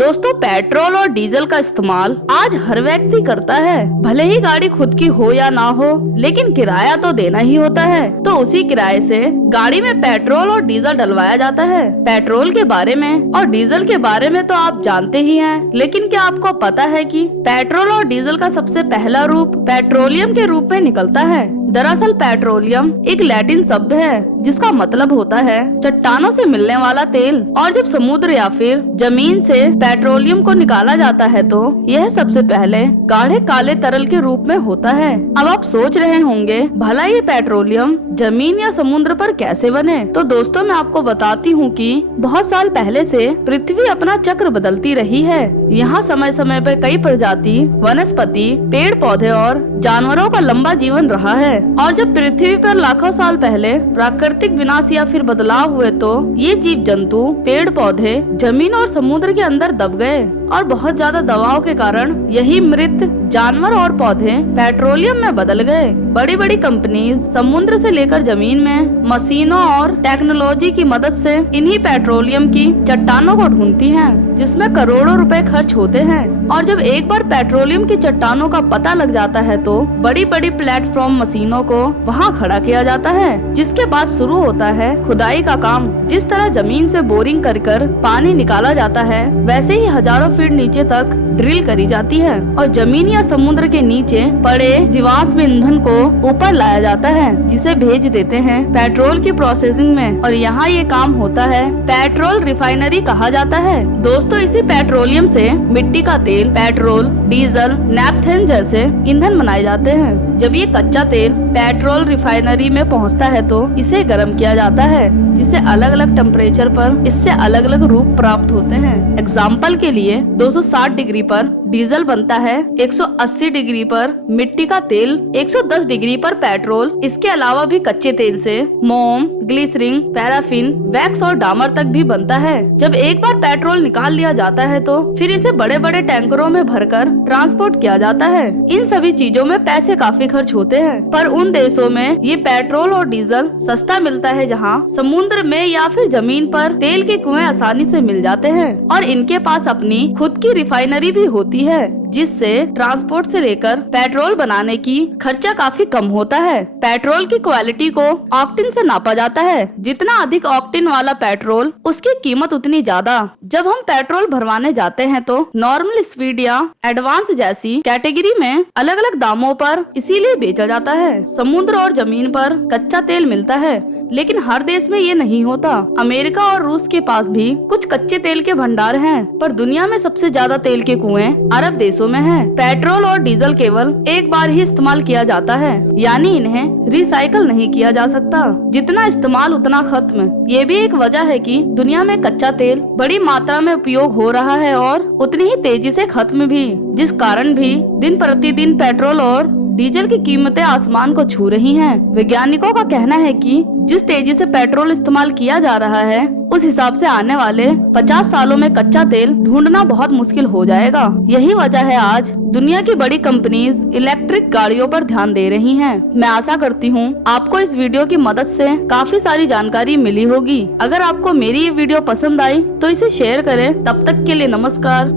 दोस्तों, पेट्रोल और डीजल का इस्तेमाल आज हर व्यक्ति करता है। भले ही गाड़ी खुद की हो या ना हो, लेकिन किराया तो देना ही होता है। तो उसी किराए से गाड़ी में पेट्रोल और डीजल डलवाया जाता है। पेट्रोल के बारे में और डीजल के बारे में तो आप जानते ही हैं, लेकिन क्या आपको पता है कि पेट्रोल और डीजल का सबसे पहला रूप पेट्रोलियम के रूप में निकलता है। दरअसल पेट्रोलियम एक लैटिन शब्द है जिसका मतलब होता है चट्टानों से मिलने वाला तेल। और जब समुद्र या फिर जमीन से पेट्रोलियम को निकाला जाता है तो यह सबसे पहले गाढ़े काले तरल के रूप में होता है। अब आप सोच रहे होंगे, भला ये पेट्रोलियम जमीन या समुद्र पर कैसे बने? तो दोस्तों, मैं आपको बताती हूँ कि बहुत साल पहले से पृथ्वी अपना चक्र बदलती रही है। यहाँ समय समय पर कई प्रजाति वनस्पति, पेड़ पौधे और जानवरों का लंबा जीवन रहा है। और जब पृथ्वी पर लाखों साल पहले प्राकृतिक विनाश या फिर बदलाव हुए तो ये जीव जंतु, पेड़ पौधे जमीन और समुद्र के अंदर दब गए। और बहुत ज्यादा दबाव के कारण यही मृत जानवर और पौधे पेट्रोलियम में बदल गए। बड़ी बड़ी कंपनीज समुद्र से लेकर जमीन में मशीनों और टेक्नोलॉजी की मदद से इन्हीं पेट्रोलियम की चट्टानों को ढूंढती हैं, जिसमें करोड़ों रुपए खर्च होते हैं। और जब एक बार पेट्रोलियम की चट्टानों का पता लग जाता है तो बड़ी बड़ी प्लेटफॉर्म मशीनों को वहाँ खड़ा किया जाता है, जिसके बाद शुरू होता है खुदाई का काम। जिस तरह जमीन से बोरिंग कर पानी निकाला जाता है, वैसे ही हजारों फीट नीचे तक ड्रिल करी जाती है और जमीन या समुद्र के नीचे पड़े जीवाश्म ईंधन को ऊपर लाया जाता है, जिसे भेज देते हैं पेट्रोल की प्रोसेसिंग में। और यहाँ ये काम होता है पेट्रोल रिफाइनरी कहा जाता है। दोस्तों, इसी पेट्रोलियम से मिट्टी का तेल, पेट्रोल, डीजल, नैफ्थेन जैसे ईंधन बनाए जाते हैं। जब ये कच्चा तेल पेट्रोल रिफाइनरी में पहुंचता है तो इसे गर्म किया जाता है, जिसे अलग अलग टेम्परेचर पर इससे अलग अलग रूप प्राप्त होते हैं। एग्जाम्पल के लिए 260 डिग्री पर डीजल बनता है, 180 डिग्री पर मिट्टी का तेल, 110 डिग्री पर पेट्रोल। इसके अलावा भी कच्चे तेल से मोम, ग्लिसरीन, पैराफिन, वैक्स और डामर तक भी बनता है। जब एक बार पेट्रोल निकाल लिया जाता है तो फिर इसे बड़े बड़े टैंकरों में भरकर ट्रांसपोर्ट किया जाता है। इन सभी चीजों में पैसे काफी खर्च होते हैं, पर उन देशों में ये पेट्रोल और डीजल सस्ता मिलता है जहाँ समुद्र में या फिर जमीन पर तेल के कुएं आसानी से मिल जाते हैं। और इनके पास अपनी खुद की रिफाइनरी भी होती है, जिससे ट्रांसपोर्ट से लेकर पेट्रोल बनाने की खर्चा काफी कम होता है। पेट्रोल की क्वालिटी को ऑक्टेन से नापा जाता है। जितना अधिक ऑक्टेन वाला पेट्रोल, उसकी कीमत उतनी ज्यादा। जब हम पेट्रोल भरवाने जाते हैं तो नॉर्मल, स्पीड या एडवांस जैसी कैटेगरी में अलग अलग दामों पर इसीलिए बेचा जाता है। समुद्र और जमीन पर कच्चा तेल मिलता है, लेकिन हर देश में ये नहीं होता। अमेरिका और रूस के पास भी कुछ कच्चे तेल के भंडार हैं, पर दुनिया में सबसे ज्यादा तेल के कुएं अरब देशों में हैं। पेट्रोल और डीजल केवल एक बार ही इस्तेमाल किया जाता है, यानी इन्हें रिसाइकल नहीं किया जा सकता। जितना इस्तेमाल उतना खत्म। ये भी एक वजह है कि दुनिया में कच्चा तेल बड़ी मात्रा में उपयोग हो रहा है और उतनी ही तेजी से खत्म भी, जिस कारण भी दिन प्रतिदिन पेट्रोल और डीजल की कीमतें आसमान को छू रही हैं। वैज्ञानिकों का कहना है कि जिस तेजी से पेट्रोल इस्तेमाल किया जा रहा है, उस हिसाब से आने वाले 50 सालों में कच्चा तेल ढूंढना बहुत मुश्किल हो जाएगा। यही वजह है आज दुनिया की बड़ी कंपनीज इलेक्ट्रिक गाड़ियों पर ध्यान दे रही हैं। मैं आशा करती हूँ आपको इस वीडियो की मदद से काफी सारी जानकारी मिली होगी। अगर आपको मेरी ये वीडियो पसंद आई तो इसे शेयर करें। तब तक के लिए नमस्कार।